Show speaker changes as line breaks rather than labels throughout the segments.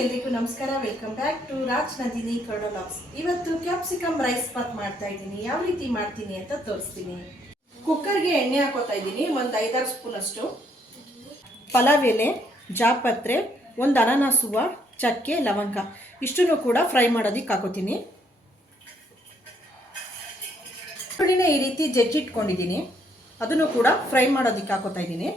ಎಲ್ರಿಗೂ ನಮಸ್ಕಾರ. Welcome back to Raj ನದಿನಿ ಕರ್ಡೋಲಾಕ್ಸ್ ಇವತ್ತು ಕ್ಯಾಪ್ಸಿಕಮ್ ರೈಸ್ ಪಾತ್ ಮಾಡ್ತಾ ಇದ್ದೀನಿ. ಯಾವ ರೀತಿ ಮಾಡ್ತೀನಿ ಅಂತ ತೋರಿಸ್ತೀನಿ. ಕುಕ್ಕರ್ಗೆ ಎಣ್ಣೆ ಹಾಕೋತಾ ಇದ್ದೀನಿ. ಒಂದು ಐದಾರು ಸ್ಪೂನ್ ಅಷ್ಟು. ಪಲಾವ್ ಎಲೆ, ಜಾಪತ್ರೆ, ಒಂದು ಅನಾನಸ್ ಹೂವು, ಚಕ್ಕೆ, ಲವಂಗ. ಇಷ್ಟನ್ನು ಕೂಡ ಫ್ರೈ ಮಾಡೋದಕ್ಕೆ ಹಾಕೋತೀನಿ. ಈರುಳ್ಳಿನ ಈ ರೀತಿ ಜಜ್ಜಿಟ್ಕೊಂಡಿದ್ದೀನಿ. ಅದನ್ನು ಕೂಡ ಫ್ರೈ ಮಾಡೋದಕ್ಕೆ ಹಾಕೋತಾ ಇದ್ದೀನಿ.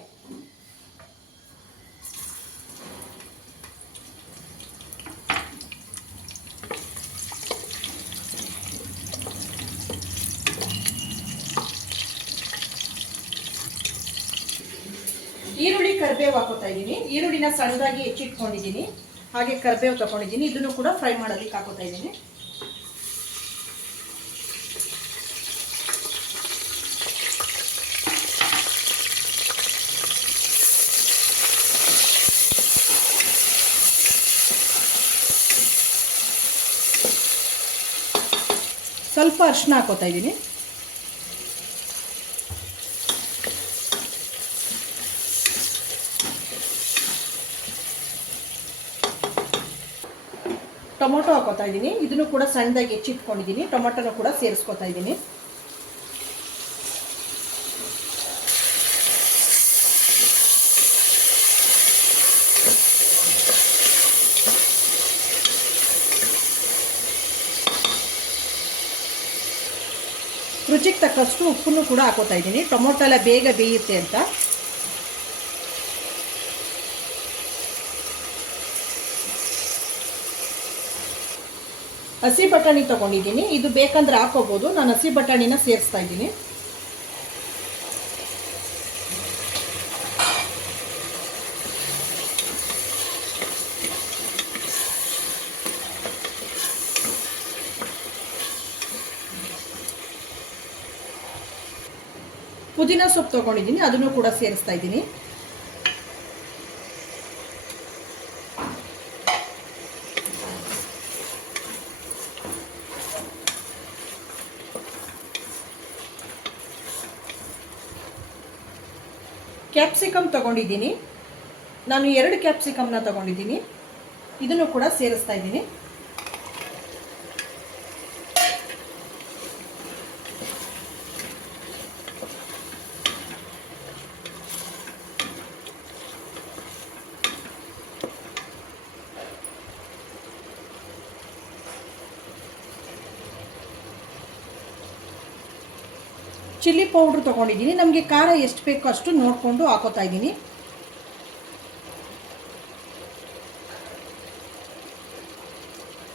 ಕರಿಬೇವು ಹಾಕೋತಾ ಇದ್ದೀನಿ. ಈರುಳ್ಳಿನ ಸಣ್ಣದಾಗಿ ಹೆಚ್ಚಿಟ್ಕೊಂಡಿದ್ದೀನಿ. ಹಾಗೆ ಕರಿಬೇವು ತಗೊಂಡಿದ್ದೀನಿ. ಇದನ್ನು ಕೂಡ ಫ್ರೈ ಮಾಡೋದಕ್ಕೆ ಹಾಕೋತಾ ಇದ್ದೀನಿ. ಸ್ವಲ್ಪ ಅರ್ಶಿನ ಹಾಕೋತಾ ಇದ್ದೀನಿ. ಟೊಮೊಟೊ ಹಾಕೋತಾ ಇದ್ದೀನಿ. ಇದನ್ನು ಕೂಡ ಸಣ್ಣದಾಗಿ ಹೆಚ್ಚಿಟ್ಕೊಂಡಿದ್ದೀನಿ. ಟೊಮೊಟೊನ ಕೂಡ ಸೇರಿಸ್ಕೊತಾ ಇದ್ದೀನಿ. ರುಚಿಗೆ ತಕ್ಕಷ್ಟು ಉಪ್ಪನ್ನು ಕೂಡ ಹಾಕೋತಾ ಇದ್ದೀನಿ. ಟೊಮೊಟೊ ಎಲ್ಲ ಬೇಗ ಬೇಯುತ್ತೆ ಅಂತ. ಹಸಿ ಬಟಾಣಿ ತಗೊಂಡಿದ್ದೀನಿ. ಇದು ಬೇಕಂದ್ರೆ ಹಾಕೋಬೋದು. ನಾನು ಹಸಿ ಬಟಾಣಿನ ಸೇರಿಸ್ತಾ ಇದ್ದೀನಿ. ಪುದೀನ ಸೊಪ್ಪು ತೊಗೊಂಡಿದ್ದೀನಿ. ಅದನ್ನು ಕೂಡ ಸೇರಿಸ್ತಾ ಇದ್ದೀನಿ. ಕ್ಯಾಪ್ಸಿಕಮ್ ತಗೊಂಡಿದ್ದೀನಿ. ನಾನು ಎರಡು ಕ್ಯಾಪ್ಸಿಕಮ್ನ ತಗೊಂಡಿದ್ದೀನಿ. ಇದನ್ನು ಕೂಡ ಸೇರಿಸ್ತಾ ಇದ್ದೀನಿ. ಚಿಲ್ಲಿ ಪೌಡ್ರ್ ತೊಗೊಂಡಿದ್ದೀನಿ. ನಮಗೆ ಖಾರ ಎಷ್ಟು ಬೇಕೋ ಅಷ್ಟು ನೋಡಿಕೊಂಡು ಹಾಕೋತಾ ಇದ್ದೀನಿ.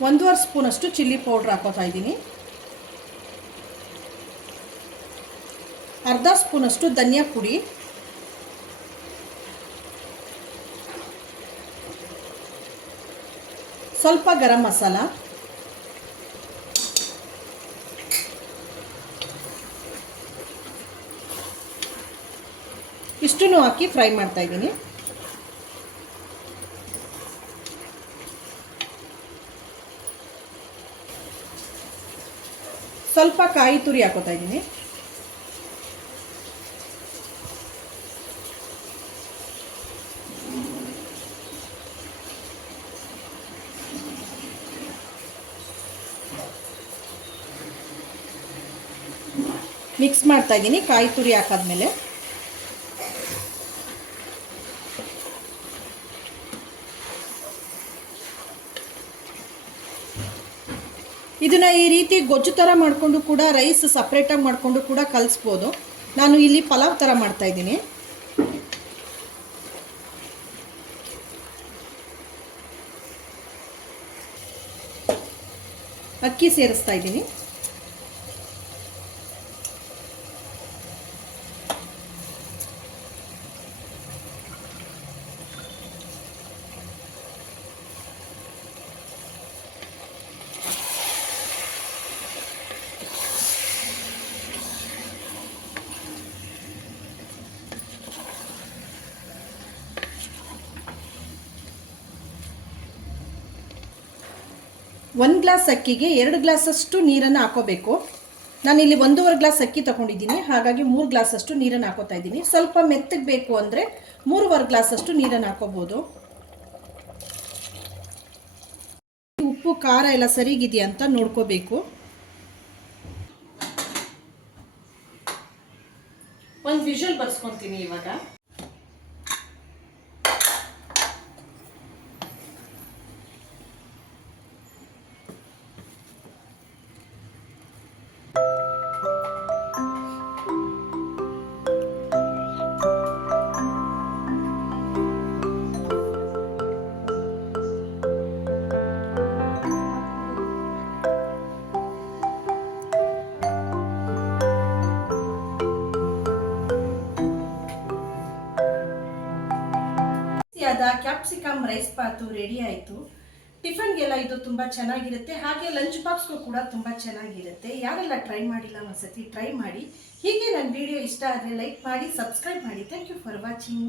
ಒಂದೂವರೆ ಸ್ಪೂನಷ್ಟು ಚಿಲ್ಲಿ ಪೌಡ್ರ್ ಹಾಕೋತಾ ಇದ್ದೀನಿ. ಅರ್ಧ ಸ್ಪೂನಷ್ಟು ಧನಿಯಾ ಪುಡಿ. ಸ್ವಲ್ಪ ಗರಂ ಮಸಾಲ. ಇಷ್ಟನ್ನು ಹಾಕಿ ಫ್ರೈ ಮಾಡ್ತಾ ಇದ್ದೀನಿ. ಸ್ವಲ್ಪ ಕಾಯಿ ತುರಿ ಹಾಕೋತಾ ಇದ್ದೀನಿ. ಮಿಕ್ಸ್ ಮಾಡ್ತಾ ಇದ್ದೀನಿ ಕಾಯಿ ತುರಿ ಹಾಕಾದ್ಮೇಲೆ. ಇದನ್ನ ಈ ರೀತಿ ಗೊಜ್ಜು ಥರ ಮಾಡಿಕೊಂಡು ಕೂಡ ರೈಸ್ ಸಪ್ರೇಟಾಗಿ ಮಾಡಿಕೊಂಡು ಕೂಡ ಕಲಿಸ್ಬೋದು. ನಾನು ಇಲ್ಲಿ ಪಲಾವ್ ಥರ ಮಾಡ್ತಾ ಇದ್ದೀನಿ. ಅಕ್ಕಿ ಸೇರಿಸ್ತಾ ಇದ್ದೀನಿ. ಒಂದು ಗ್ಲಾಸ್ ಅಕ್ಕಿಗೆ ಎರಡು ಗ್ಲಾಸಷ್ಟು ನೀರನ್ನು ಹಾಕೋಬೇಕು. ನಾನಿಲ್ಲಿ ಒಂದೂವರೆ ಗ್ಲಾಸ್ ಅಕ್ಕಿ ತೊಗೊಂಡಿದ್ದೀನಿ, ಹಾಗಾಗಿ ಮೂರು ಗ್ಲಾಸಷ್ಟು ನೀರನ್ನು ಹಾಕೋತಾ ಇದ್ದೀನಿ. ಸ್ವಲ್ಪ ಮೆತ್ತಗೆ ಬೇಕು ಅಂದರೆ ಮೂರುವರೆ ಗ್ಲಾಸಷ್ಟು ನೀರನ್ನು ಹಾಕೋಬೋದು. ಖಾರ ಎಲ್ಲ ಸರಿಗಿದೆಯಾ ಅಂತ ನೋಡ್ಕೋಬೇಕು. ಒಂದು ವಿಷಲ್ ಬರ್ಸ್ಕೊತೀನಿ ಇವಾಗ. ಆದ ಕ್ಯಾಪ್ಸಿಕಮ್ ರೈಸ್ ಬಾತು ರೆಡಿ ಆಯಿತು. ಟಿಫನ್ಗೆಲ್ಲ ಇದು ತುಂಬ ಚೆನ್ನಾಗಿರುತ್ತೆ. ಹಾಗೆ ಲಂಚ್ ಬಾಕ್ಸ್ಗೂ ಕೂಡ ತುಂಬ ಚೆನ್ನಾಗಿರುತ್ತೆ. ಯಾರೆಲ್ಲ ಟ್ರೈ ಮಾಡಿಲ್ಲ ಒಂದ್ಸತಿ ಟ್ರೈ ಮಾಡಿ. ಹೀಗೆ ನನ್ನ ವಿಡಿಯೋ ಇಷ್ಟ ಆದರೆ ಲೈಕ್ ಮಾಡಿ ಸಬ್ಸ್ಕ್ರೈಬ್ ಮಾಡಿ. Thank you for watching